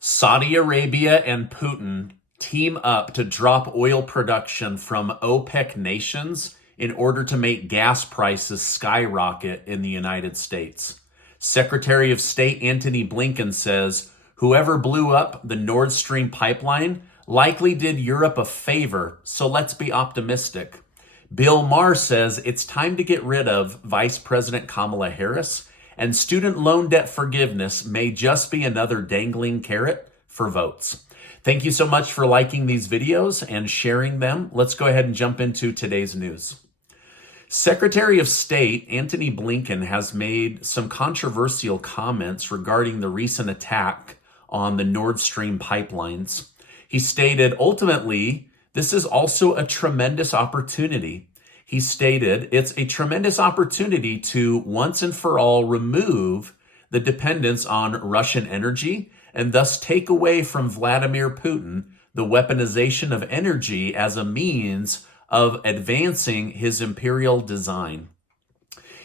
Saudi Arabia and Putin team up to drop oil production from OPEC nations in order to make gas prices skyrocket in the United States. Secretary of State Antony Blinken says whoever blew up the Nord Stream pipeline likely did Europe a favor, so let's be optimistic. Bill Maher says it's time to get rid of Vice President Kamala Harris, and student loan debt forgiveness may just be another dangling carrot for votes. Thank you so much for liking these videos and sharing them. Let's go ahead and jump into today's news. Secretary of State Antony Blinken has made some controversial comments regarding the recent attack on the Nord Stream pipelines. He stated, ultimately, this is also a tremendous opportunity. He stated, it's a tremendous opportunity to once and for all remove the dependence on Russian energy and thus take away from Vladimir Putin the weaponization of energy as a means of advancing his imperial design.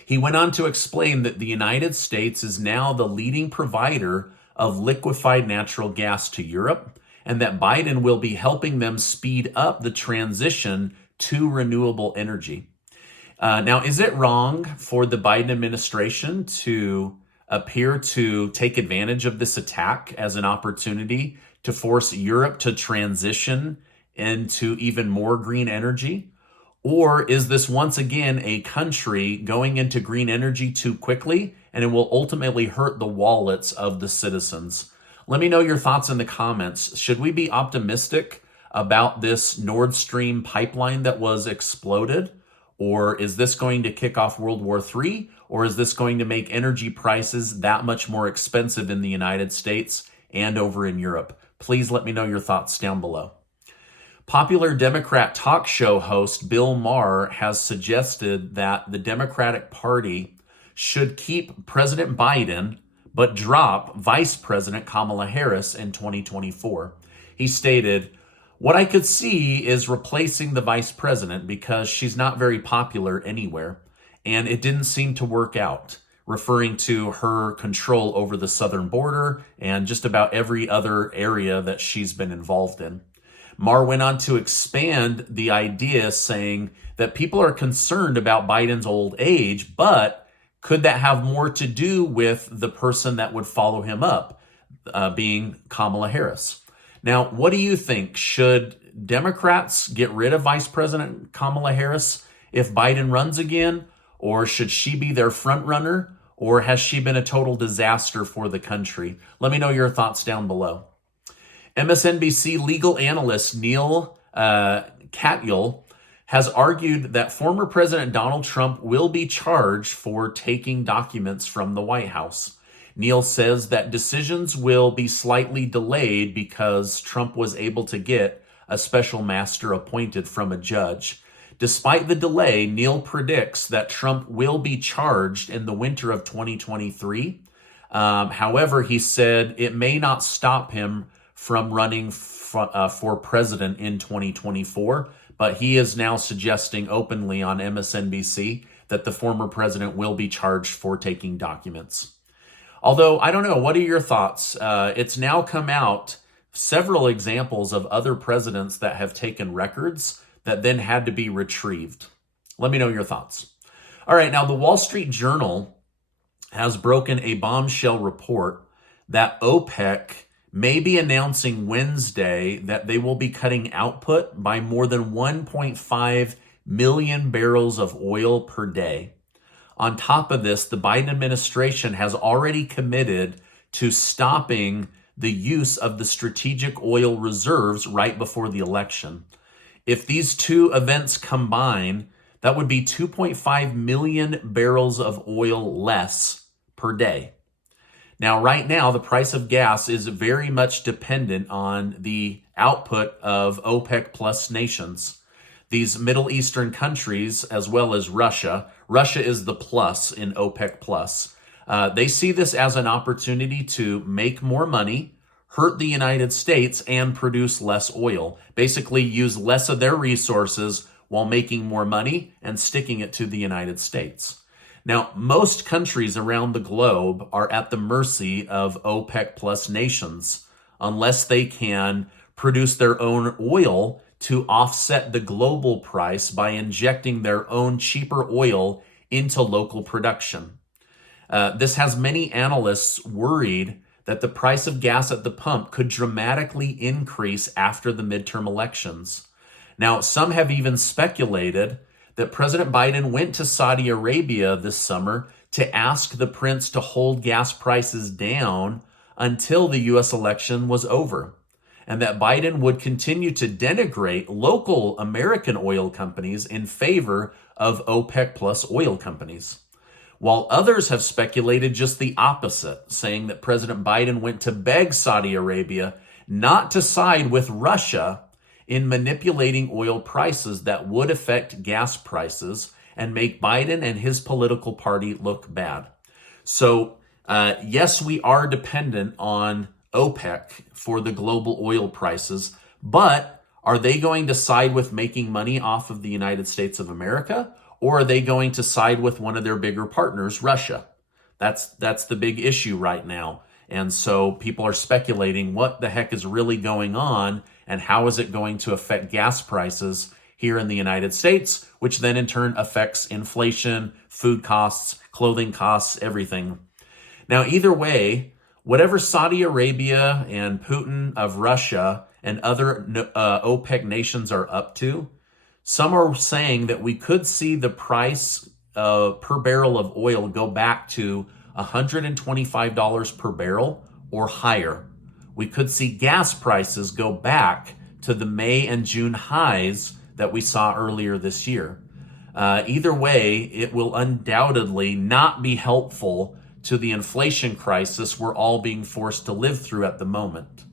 He went on to explain that the United States is now the leading provider of liquefied natural gas to Europe, and that Biden will be helping them speed up the transition to renewable energy. Now, is it wrong for the Biden administration to appear to take advantage of this attack as an opportunity to force Europe to transition into even more green energy? Or is this once again a country going into green energy too quickly, and it will ultimately hurt the wallets of the citizens? Let me know your thoughts in the comments. Should we be optimistic about this Nord Stream pipeline that was exploded? Or is this going to kick off World War III? Or is this going to make energy prices that much more expensive in the United States and over in Europe? Please let me know your thoughts down below. Popular Democrat talk show host Bill Maher has suggested that the Democratic Party should keep President Biden but drop Vice President Kamala Harris in 2024. He stated, "What I could see is replacing the vice president because she's not very popular anywhere, and it didn't seem to work out," referring to her control over the southern border and just about every other area that she's been involved in. Maher went on to expand the idea, saying that people are concerned about Biden's old age, but could that have more to do with the person that would follow him up, being Kamala Harris? Now, what do you think? Should Democrats get rid of Vice President Kamala Harris if Biden runs again? Or should she be their front runner? Or has she been a total disaster for the country? Let me know your thoughts down below. MSNBC legal analyst Neil Katyal has argued that former President Donald Trump will be charged for taking documents from the White House. Neil says that decisions will be slightly delayed because Trump was able to get a special master appointed from a judge. Despite the delay, Neil predicts that Trump will be charged in the winter of 2023. However, he said it may not stop him from running for president in 2024, but he is now suggesting openly on MSNBC that the former president will be charged for taking documents. Although, I don't know, what are your thoughts? It's now come out several examples of other presidents that have taken records that then had to be retrieved. Let me know your thoughts. All right, now the Wall Street Journal has broken a bombshell report that OPEC may be announcing Wednesday that they will be cutting output by more than 1.5 million barrels of oil per day. On top of this, the Biden administration has already committed to stopping the use of the strategic oil reserves right before the election. If these two events combine, that would be 2.5 million barrels of oil less per day. Now, right now, the price of gas is very much dependent on the output of OPEC plus nations. These Middle Eastern countries, as well as Russia. Russia is the plus in OPEC plus. They see this as an opportunity to make more money, hurt the United States, and produce less oil. Basically, use less of their resources while making more money and sticking it to the United States. Now, most countries around the globe are at the mercy of OPEC plus nations unless they can produce their own oil to offset the global price by injecting their own cheaper oil into local production. This has many analysts worried that the price of gas at the pump could dramatically increase after the midterm elections. Now, some have even speculated that President Biden went to Saudi Arabia this summer to ask the prince to hold gas prices down until the U.S. election was over, and that Biden would continue to denigrate local American oil companies in favor of OPEC plus oil companies. While others have speculated just the opposite, saying that President Biden went to beg Saudi Arabia not to side with Russia in manipulating oil prices that would affect gas prices and make Biden and his political party look bad. So, yes, we are dependent on OPEC for the global oil prices, but are they going to side with making money off of the United States of America, or are they going to side with one of their bigger partners, Russia? That's the big issue right now. And so people are speculating what the heck is really going on and how is it going to affect gas prices here in the United States, which then in turn affects inflation, food costs, clothing costs, everything. Now, either way, whatever Saudi Arabia and Putin of Russia and other OPEC nations are up to, some are saying that we could see the price per barrel of oil go back to $125 per barrel or higher. We could see gas prices go back to the May and June highs that we saw earlier this year. Either way, it will undoubtedly not be helpful to the inflation crisis we're all being forced to live through at the moment.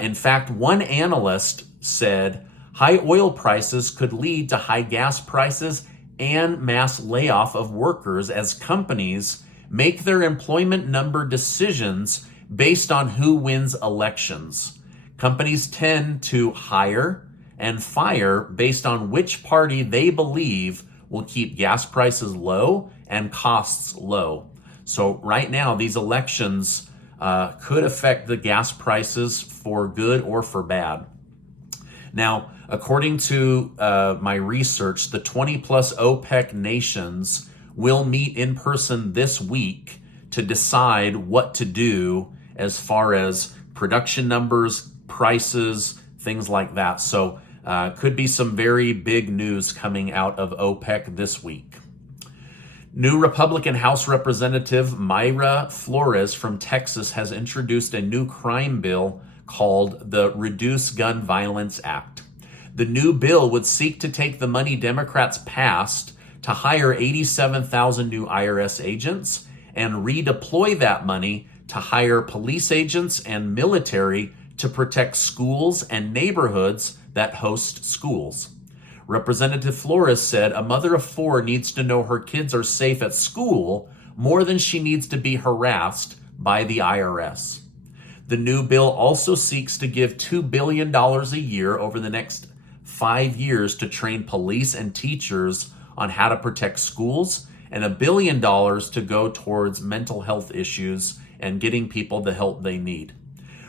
In fact, one analyst said high oil prices could lead to high gas prices and mass layoff of workers as companies make their employment number decisions based on who wins elections. Companies tend to hire and fire based on which party they believe will keep gas prices low and costs low. So right now, these elections could affect the gas prices for good or for bad. Now, according to my research, the 20 plus OPEC nations will meet in person this week to decide what to do as far as production numbers, prices, things like that. So could be some very big news coming out of OPEC this week. New Republican House Representative Mayra Flores from Texas has introduced a new crime bill called the Reduce Gun Violence Act. The new bill would seek to take the money Democrats passed to hire 87,000 new IRS agents and redeploy that money to hire police agents and military to protect schools and neighborhoods that host schools. Representative Flores said a mother of four needs to know her kids are safe at school more than she needs to be harassed by the IRS. The new bill also seeks to give $2 billion a year over the next 5 years to train police and teachers on how to protect schools, and $1 billion to go towards mental health issues and getting people the help they need.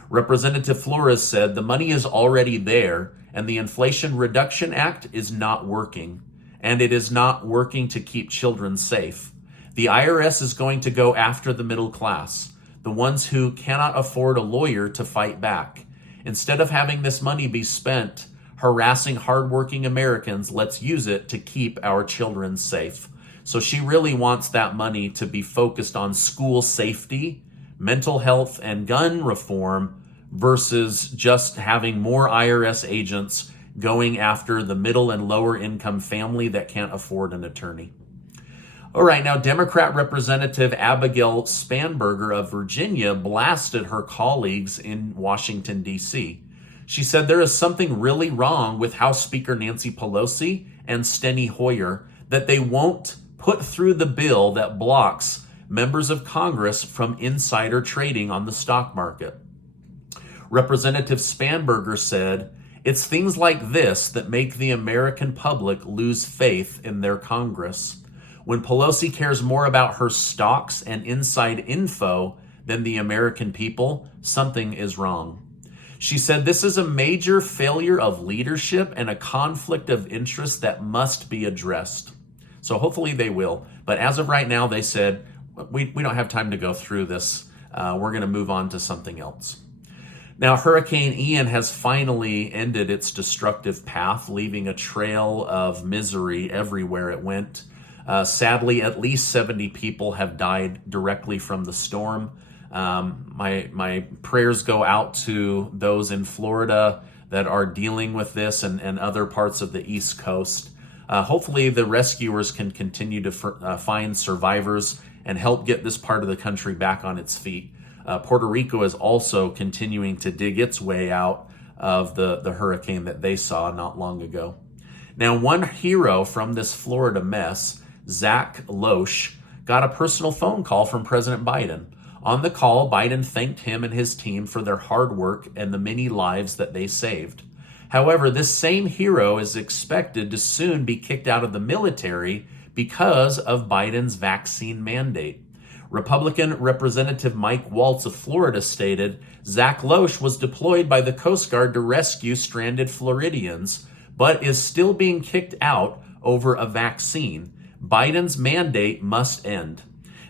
Representative Flores said the money is already there, and the Inflation Reduction Act is not working, and it is not working to keep children safe. The IRS is going to go after the middle class, the ones who cannot afford a lawyer to fight back. Instead of having this money be spent harassing hardworking Americans, let's use it to keep our children safe. So she really wants that money to be focused on school safety, mental health, and gun reform versus just having more IRS agents going after the middle and lower income family that can't afford an attorney. All right, now Democrat Representative Abigail Spanberger of Virginia blasted her colleagues in Washington, D.C. She said there is something really wrong with House Speaker Nancy Pelosi and Steny Hoyer that they won't put through the bill that blocks members of Congress from insider trading on the stock market. Representative Spanberger said, "It's things like this that make the American public lose faith in their Congress. When Pelosi cares more about her stocks and inside info than the American people, something is wrong." She said, "This is a major failure of leadership and a conflict of interest that must be addressed." So hopefully they will. But as of right now, they said, we don't have time to go through this. We're going to move on to something else. Now, Hurricane Ian has finally ended its destructive path, leaving a trail of misery everywhere it went. Sadly, at least 70 people have died directly from the storm. My prayers go out to those in Florida that are dealing with this and other parts of the East Coast. Hopefully the rescuers can continue to find survivors and help get this part of the country back on its feet. Puerto Rico is also continuing to dig its way out of the hurricane that they saw not long ago. Now, one hero from this Florida mess, Zach Loesch, got a personal phone call from President Biden. On the call, Biden thanked him and his team for their hard work and the many lives that they saved. However, this same hero is expected to soon be kicked out of the military because of Biden's vaccine mandate. Republican Representative Mike Waltz of Florida stated, "Zach Loesch was deployed by the Coast Guard to rescue stranded Floridians, but is still being kicked out over a vaccine. Biden's mandate must end."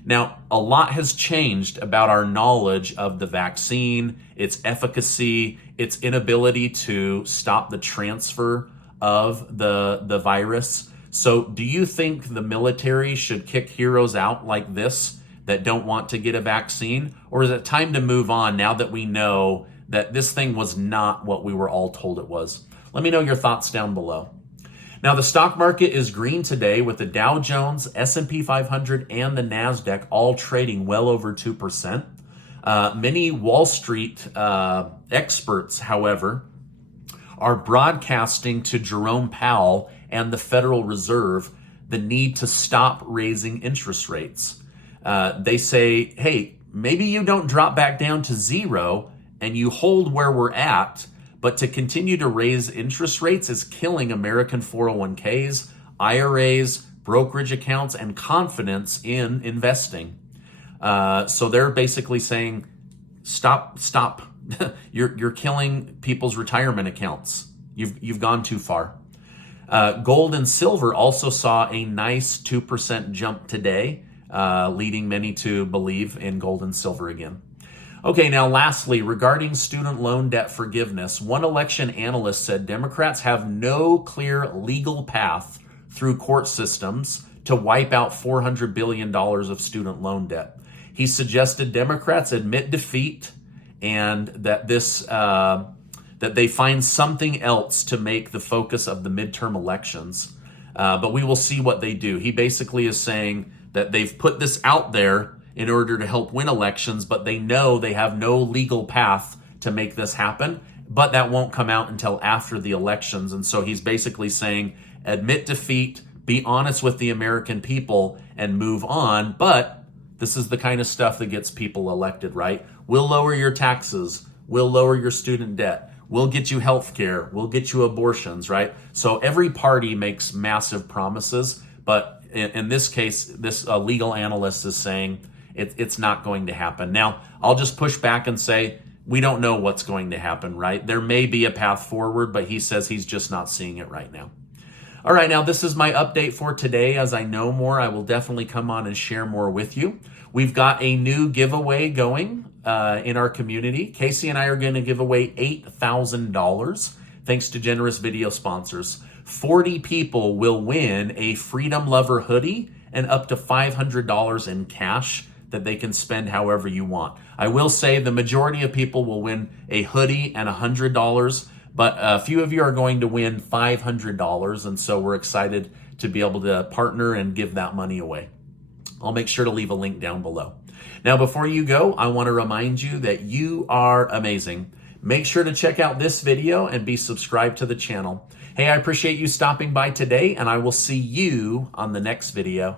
Now, a lot has changed about our knowledge of the vaccine, its efficacy, its inability to stop the transfer of the virus. So do you think the military should kick heroes out like this that don't want to get a vaccine? Or is it time to move on now that we know that this thing was not what we were all told it was? Let me know your thoughts down below. Now, the stock market is green today with the Dow Jones, S&P 500, and the NASDAQ all trading well over 2%. Many Wall Street experts, however, are broadcasting to Jerome Powell and the Federal Reserve the need to stop raising interest rates. They say, hey, maybe you don't drop back down to zero and you hold where we're at, but to continue to raise interest rates is killing American 401ks, IRAs, brokerage accounts, and confidence in investing. So they're basically saying, stop. You're killing people's retirement accounts. You've gone too far. Gold and silver also saw a nice 2% jump today, leading many to believe in gold and silver again. Okay, now lastly, regarding student loan debt forgiveness, one election analyst said Democrats have no clear legal path through court systems to wipe out $400 billion of student loan debt. He suggested Democrats admit defeat and that that they find something else to make the focus of the midterm elections. But we will see what they do. He basically is saying that they've put this out there in order to help win elections, but they know they have no legal path to make this happen, but that won't come out until after the elections. And so he's basically saying, admit defeat, be honest with the American people, and move on. But this is the kind of stuff that gets people elected, right? We'll lower your taxes. We'll lower your student debt. We'll get you health care. We'll get you abortions, right? So every party makes massive promises, but in this case, this legal analyst is saying it's not going to happen. Now, I'll just push back and say, we don't know what's going to happen, right? There may be a path forward, but he says he's just not seeing it right now. All right, now this is my update for today. As I know more, I will definitely come on and share more with you. We've got a new giveaway going in our community. Casey and I are going to give away $8,000 thanks to generous video sponsors. 40 people will win a Freedom Lover hoodie and up to $500 in cash that they can spend however you want. I will say the majority of people will win a hoodie and $100, but a few of you are going to win $500, and so we're excited to be able to partner and give that money away. I'll make sure to leave a link down below. Now, before you go, I want to remind you that you are amazing. Make sure to check out this video and be subscribed to the channel. Hey, I appreciate you stopping by today, and I will see you on the next video.